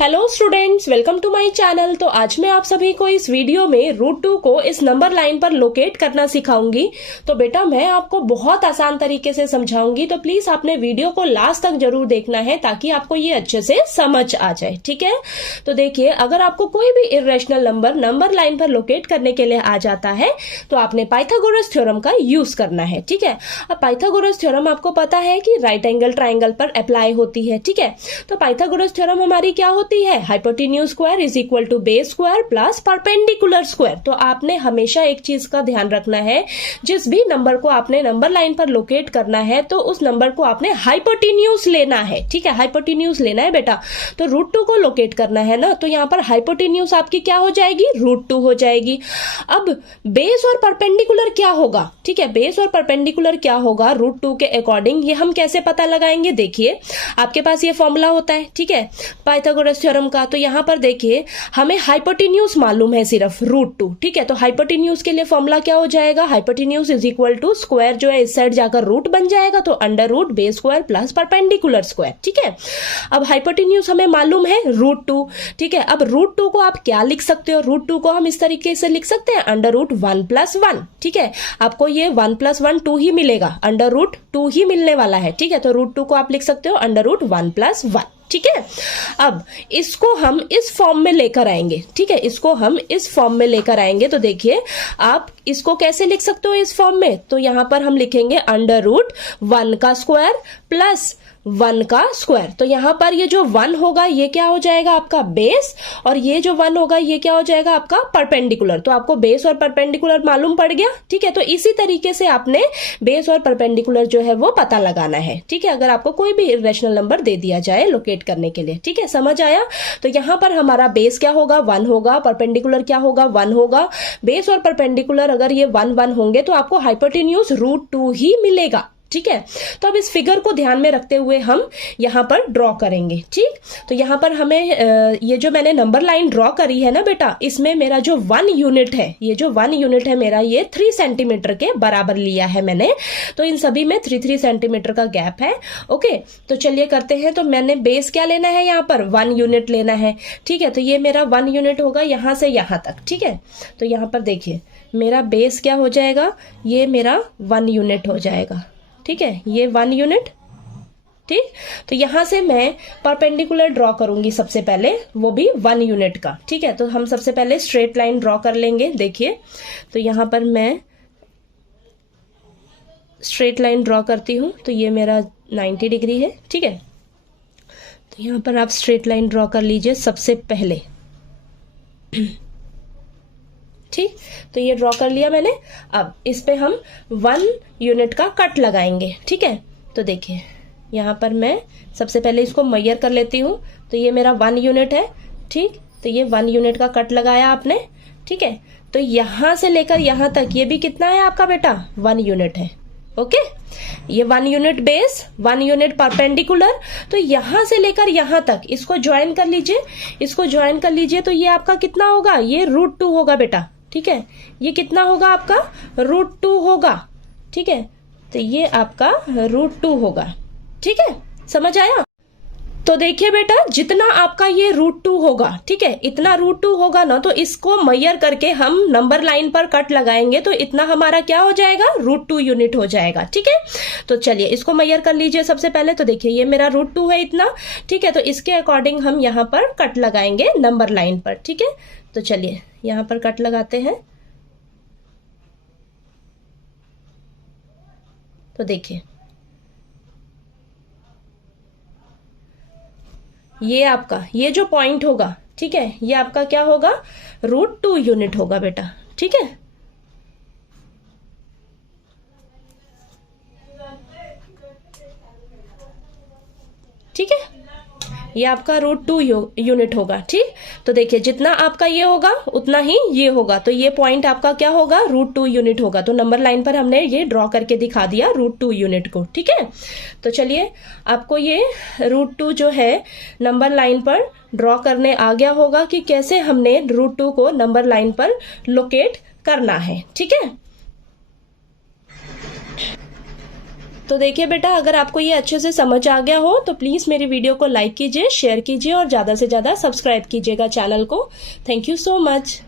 Hello students, welcome to my channel. तो आज मैं आप सभी को इस वीडियो में रूट 2 को इस नंबर लाइन पर लोकेट करना सिखाऊंगी। तो बेटा मैं आपको बहुत आसान तरीके से समझाऊंगी, तो प्लीज आपने वीडियो को लास्ट तक जरूर देखना है ताकि आपको ये अच्छे से समझ आ जाए। ठीक है, तो देखिए, अगर आपको कोई भी इर्रेशनल नंबर लाइन पर लोकेट करने के लिए आ जाता है तो आपने पाइथागोरस थ्योरम का यूज करना है। ठीक है, अब पाइथागोरस थ्योरम आपको पता है कि राइट एंगल ट्राइंगल पर अप्लाई होती है। ठीक है, तो पाइथागोरस थ्योरम हमारी क्या होती है? Hypotenuse square is equal to base square plus perpendicular square. तो आपने हमेशा एक चीज का ध्यान रखना है, जिस भी नंबर को आपने नंबर लाइन पर लोकेट करना है तो उस नंबर को आपने हाइपोटेन्यूज लेना है। ठीक है, हाइपोटेन्यूज लेना है बेटा। तो रूट 2 को लोकेट करना है ना, तो यहां पर हाइपोटेन्यूज आपकी क्या हो जाएगी? रूट 2 हो जाएगी। अब बेस और परपेंडिकुलर क्या होगा? ठीक है, बेस और परपेंडिकुलर क्या होगा रूट 2 के अकॉर्डिंग, ये हम कैसे पता लगाएंगे? देखिए, आपके पास ये फॉर्मूला होता है, ठीक है, पाइथागोरस थ्योरम का। तो यहां पर देखिए, हमें हाइपोटेन्यूज मालूम है सिर्फ रूट 2। ठीक है, तो हाइपोटेन्यूज के लिए फॉर्मूला क्या हो जाएगा? Hypotenuse is equal to square जो है इस साइड जाकर रूट बन जाएगा, तो under root base square plus perpendicular square. ठीक है, अब हाइपोटेन्यूज हमें मालूम है रूट 2। ठीक है, अब रूट 2 को आप क्या लिख सकते हो? रूट 2 को हम इस तरीके से लिख सकते हैं, अंडर रूट 1 प्लस 1। ठीक है, आपको ये 1 प्लस 1 2 ही मिलेगा, अंडर रूट 2 ही मिलने वाला है। ठीक है, तो रूट 2 को आप लिख सकते हो अंडर रूट 1 प्लस 1। ठीक है, अब इसको हम इस फॉर्म में लेकर आएंगे। ठीक है, इसको हम इस फॉर्म में लेकर आएंगे। तो देखिए, आप इसको कैसे लिख सकते हो इस फॉर्म में? तो यहां पर हम लिखेंगे अंडर रूट 1 का स्क्वायर प्लस 1 का स्क्वायर। तो यहां पर ये जो 1 होगा ये क्या हो जाएगा? आपका बेस, और ये जो 1 होगा ये क्या हो जाएगा? आपका परपेंडिकुलर। तो आपको बेस और परपेंडिकुलर मालूम पड़ गया। ठीक है, तो इसी तरीके से आपने बेस और परपेंडिकुलर जो है वो पता लगाना है। ठीक है, अगर आपको कोई भी इर्रेशनल नंबर दे दिया जाए लोकेट करने के लिए। ठीक है, समझ आया? तो यहां पर हमारा बेस क्या होगा? 1 होगा। परपेंडिकुलर क्या होगा? 1 होगा। बेस और परपेंडिकुलर अगर ये 1 1 होंगे तो आपको हाइपोटेन्यूज रूट 2 ही मिलेगा। ठीक है, तो अब इस फिगर को ध्यान में रखते हुए हम यहां पर ड्रॉ करेंगे। ठीक, तो यहां पर हमें ये जो मैंने नंबर लाइन ड्रॉ करी है ना बेटा, इसमें मेरा जो 1 यूनिट है, ये जो 1 यूनिट है मेरा, ये 3 सेंटीमीटर के बराबर लिया है मैंने। तो इन सभी में 3 सेंटीमीटर का गैप है। ओके, तो चलिए करते हैं। तो मैंने बेस क्या लेना है? यहाँ पर 1 यूनिट लेना है। ठीक है, तो ये मेरा 1 यूनिट होगा यहां से यहां तक। ठीक है, तो यहां पर देखिए, मेरा बेस क्या हो जाएगा? ये मेरा 1 यूनिट हो जाएगा। ठीक है, ये 1 यूनिट। ठीक, तो यहां से मैं परपेंडिकुलर ड्रॉ करूंगी सबसे पहले, वो भी 1 यूनिट का। ठीक है, तो हम सबसे पहले स्ट्रेट लाइन ड्रॉ कर लेंगे। देखिए, तो यहां पर मैं स्ट्रेट लाइन ड्रॉ करती हूं। तो ये मेरा 90 डिग्री है। ठीक है, तो यहां पर आप स्ट्रेट लाइन ड्रॉ कर लीजिए सबसे पहले। ठीक, तो ये ड्रॉ कर लिया मैंने। अब इस पे हम 1 यूनिट का कट लगाएंगे। ठीक है, तो देखिए, यहाँ पर मैं सबसे पहले इसको मेजर कर लेती हूँ। तो ये मेरा 1 यूनिट है। ठीक, तो ये 1 यूनिट का कट लगाया आपने। ठीक है, तो यहां से लेकर यहां तक ये भी कितना है आपका बेटा? 1 यूनिट है। ओके, ये 1 यूनिट बेस, 1 यूनिट परपेंडिकुलर। तो यहां से लेकर यहां तक इसको ज्वाइन कर लीजिए, इसको ज्वाइन कर लीजिए। तो ये आपका कितना होगा? ये रूट 2 होगा बेटा। ठीक है, ये कितना होगा आपका? रूट 2 होगा। ठीक है, तो ये आपका रूट 2 होगा। ठीक है, समझ आया? तो देखिए बेटा, जितना आपका ये रूट 2 होगा, ठीक है, इतना रूट 2 होगा ना, तो इसको मेजर करके हम नंबर लाइन पर कट लगाएंगे तो इतना हमारा क्या हो जाएगा? रूट 2 यूनिट हो जाएगा। ठीक है, तो चलिए इसको मेजर कर लीजिए सबसे पहले। तो देखिए, ये मेरा रूट 2 है इतना। ठीक है, तो इसके अकॉर्डिंग हम यहाँ पर कट लगाएंगे नंबर लाइन पर। ठीक है, तो चलिए यहाँ पर कट लगाते हैं। तो देखिए, ये आपका ये जो पॉइंट होगा, ठीक है, ये आपका क्या होगा? रूट 2 यूनिट होगा बेटा। ठीक है, ठीक है, ये आपका रूट 2 यूनिट होगा। ठीक, तो देखिए, जितना आपका ये होगा उतना ही ये होगा। तो ये पॉइंट आपका क्या होगा? रूट 2 यूनिट होगा। तो नंबर लाइन पर हमने ये ड्रॉ करके दिखा दिया रूट 2 यूनिट को। ठीक है, तो चलिए, आपको ये रूट 2 जो है नंबर लाइन पर ड्रॉ करने आ गया होगा कि कैसे हमने रूट 2 को नंबर लाइन पर लोकेट करना है। ठीक है, तो देखिए बेटा, अगर आपको ये अच्छे से समझ आ गया हो तो प्लीज मेरी वीडियो को लाइक कीजिए, शेयर कीजिए और ज्यादा से ज्यादा सब्सक्राइब कीजिएगा चैनल को। Thank you so much.